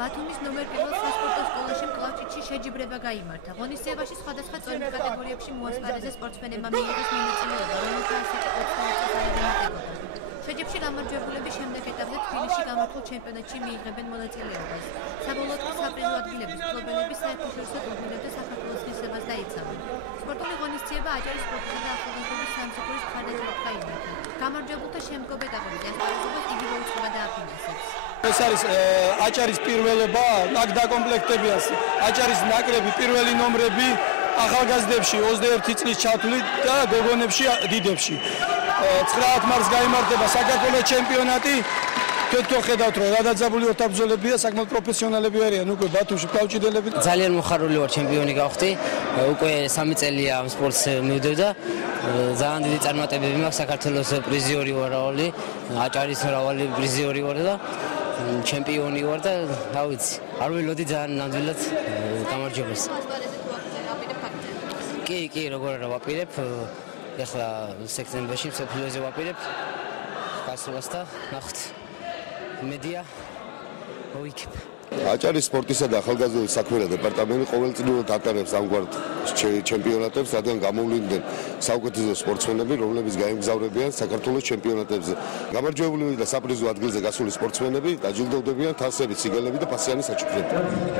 ბათუმის ნომერ 1 სასპორტო სკოლაში მკლავჭიდში შეჯიბრება გაიმართა. ღონისძიებაში სხვადასხვა წონის კატეგორიებში მოასპარეზე სპორტსმენებმა მიიღეს მონაწილეობა, რომელთაც 20 წლის არაღამატებოდა. შეჯიბრში გამარჯვებულები შემდეგ ეტაპზე თბილისში გამართულ ჩემპიონატში მიიღებენ მონაწილეობას. საბოლოოდ კი საპრიზო ადგილების მფლობელები საერთაშორისო ტურნირებზე საქართველოს ღირსებას დაიცავენ. სპორტული ღონისძიება აჭარის სპორტისა და ახალგაზრდობის სამსახურის მხარდაჭერით გაიმართა. გამარჯვებულთა შემდგომ ეტაპების ასპარეზობას იგივე უწყება დააფინანსებს. ეს არის აჭარის პირველობა, აქ დაკომპლექტებია აჭარის ნაკრები პირველი ნომრები ახალგაზრდებში 21 წლის ჩათვლით და გოგონებში დიდებში. 9 მარტს გაიმართება საქართველოს ჩემპიონატი. თქვენ ხედავთ რომ რა დაძაბული ორთაბრძოლებია, საკმაოდ პროფესიონალები არიან უკვე ბათუმში მკლავჭიდელები. ძალიან მოხარული ვარ ჩემპიონი გავხდი. უკვე 3 წელია ამ სპორტს მივდივ და ძალიან დიდი წარმატებები მაქვს. საქართველოს პრიზიორი ვარ რავალი, აჭარის რავალი პრიზიორი ვარ და ჩემპიონი ვარ და რა ვიცი, არ ველოდი ძალიან ნამდვილად გამარჯვებას. კი, როგორ არა ვაპირებ. ეხლა სექტემბერში მსოფლიოზე ვაპირებ გასვლას და ნახოთ. მედია მოიქებ. აჭარის სპორტისა და ახალგაზრდობის საქმეთა დეპარტამენტი ყოველწლიურად ატარებს ამგვარ ჩემპიონატებს, რადგან გამოვლინდნენ საუკეთესო სპორტსმენები, რომლებიც გაემგზავრებიან საქართველოს ჩემპიონატებზე. გამარჯვებულები და საპრიზო ადგილზე გასული სპორტსმენები დაჯილდოვდებიან თასებით, სიგელებით და ფასიანი საჩუქრებით.